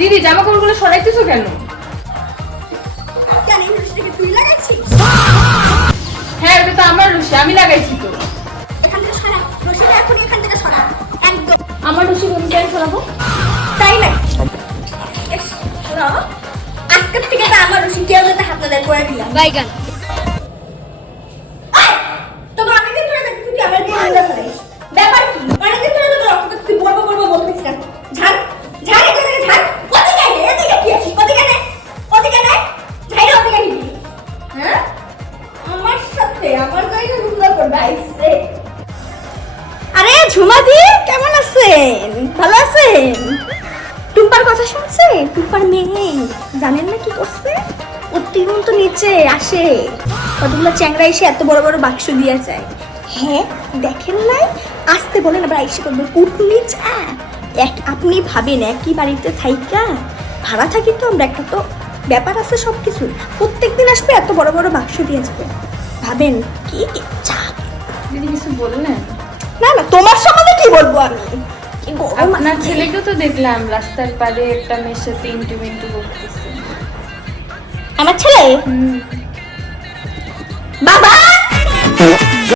দিদি জামা কাপড়গুলো সরাইতেছো কেন? জানি রশিটাকে তুই লাগাচ্ছিস? হ্যাঁ ওটা তো আমার রশি, আমি লাগাইছি তো। এখান থেকে সরা, রশিটা এখনই এখান থেকে সরা একদম। আমার রশি আমি কেন সরাবো? তাই না? এস, শোনো, আজকের থেকে তো আমার রশি কেউ যাতে হাত না দেয় করে দিলাম। বাইগান তোমার অনেকদিন ধরে দেখছি তুই আমার দিয়ে নোংরা করিস। ব্যাপার কি? অনেকদিন ধরে তোকে রক্ত তুই বলবো বলবো বলতেছিস না। ঝাড়, ঝাড় এখান থেকে ঝাড়। ওদিকে নে, এদিকে কি আসিস? ওদিকে নে, ওদিকে নে। ঝাড়ে ওদিকে নিবি। হ্যাঁ? আমার সাথে আমার জায়গা নোংরা করবে আইসে। আরে ঝুমাদি কেমন আছেন? ভালো আছেন? টুম্পার কথা শুনছেন? টুম্পার মেয়ে জানেন না কি করছে? অতিরিক্ত নিচে আসে কতগুলো চ্যাংরা এসে এত বড় বড় বাক্স দিয়ে যায়। হ্যাঁ দেখেন নাই? আসতে বলেন আবার এসে করবে কুটনি চা। আপনি ভাবেন একই বাড়িতে থাইকা ভাড়া থাকি তো আমরা, একটা তো ব্যাপার আছে সব কিছু। প্রত্যেকদিন আসবে এত বড় বড় বাক্স দিয়ে যাবে, ভাবেন কি চা। দিদি কিছু বললেন? না না তোমার সম্বন্ধে কি বলবো আমি? কি গরম আপনার আছে। ছেলেকেও তো দেখলাম রাস্তার পারে একটা মেয়ের সাথে ইন্টু করতেছে। আমার ছেলে হুম। বাবা